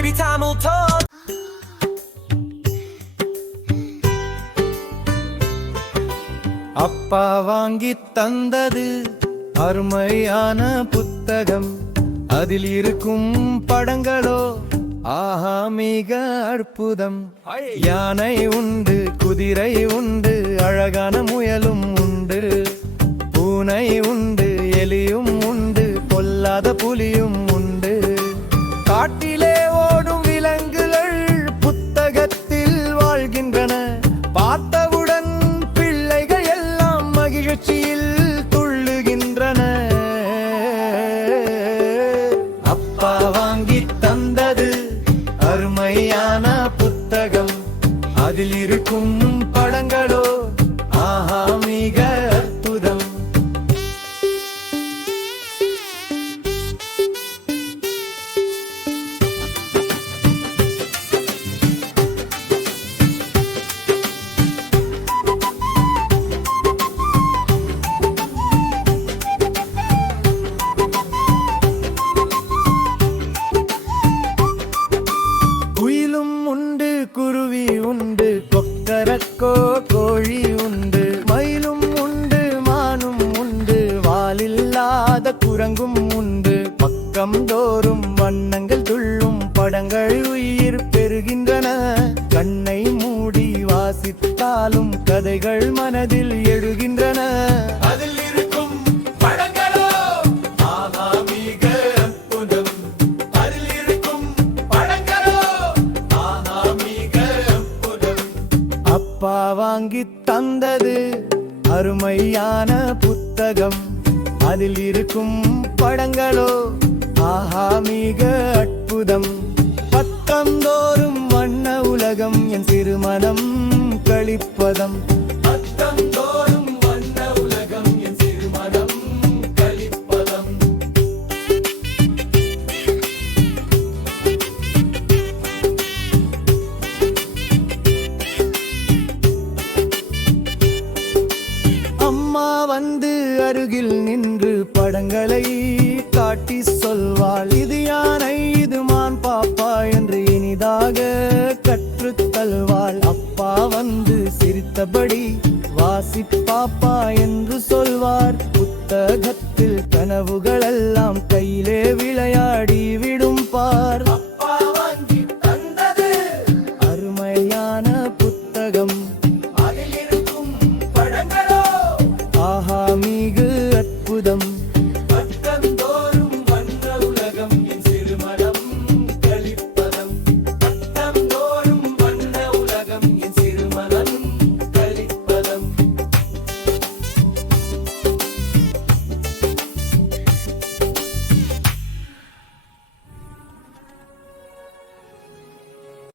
Baby Tamil talk. அப்பா வாங்கி தந்தது அருமையான புத்தகம். அதில் இருக்கும் படங்களோ ஆஹா மிக அற்புதம். யானை உண்டு, குதிரை உண்டு, அழகான முயலும் உண்டு, பூனை உண்டு, எலியும் உண்டு, பொல்லாத புலியும் உண்டு. காட்டிலே ஓடும் விலங்குகள் புத்தகத்தில் வாழ்கின்றன. பார்த்தவுடன் பிள்ளைகள் எல்லாம் மகிழ்ச்சியில் துள்ளுகின்றன. அப்பா வாங்கி தந்தது அருமையான புத்தகம். அதில் இருக்கும் படங்களோ ஆஹா மிக அற்புதம். குயிலும் உண்டு, குருவி உண்டு, கொக்கரக்கோ கோழி உண்டு, மயிலும் உண்டு, மானும் உண்டு, வாலில்லாத குரங்கும் உண்டு. பக்கம் தோறும் வண்ணங்கள் துள்ளும் படங்கள் உயிர் பெறுகின்றன. கண்ணை மூடி வாசித்தாலும் கதைகள் மனதில் எழுகின்றன. அதில் இருக்கும் படங்களோ ஆஹா மிக அற்புதம். அதில் இருக்கும் படங்களோ ஆஹா மிக அற்புதம். அப்பா வாங்கி தந்தது அருமையான புத்தகம். அதில் இருக்கும் படங்களோ ஆஹா மிக அற்புதம். பத்தந்தோறும் வண்ண உலகம் என் சிறுமனம் களிப்பதம். பத்தந்தோறும் வண்ண உலகம் என் சிறுமனம் களிப்பதம். அம்மா வந்து அருகில் நின்று படங்களை காட்டி சொல்வாள். இது யானை, இது மான் பாப்பா என்று இனிதாக கற்றுத் தருவாள். அப்பா வந்து சிரித்தபடி வாசிப்பாப்பா என்று சொல்வார். புத்தகத்தில் கனவுகள் எல்லாம் கையிலே விளையாடி விடும் பார்.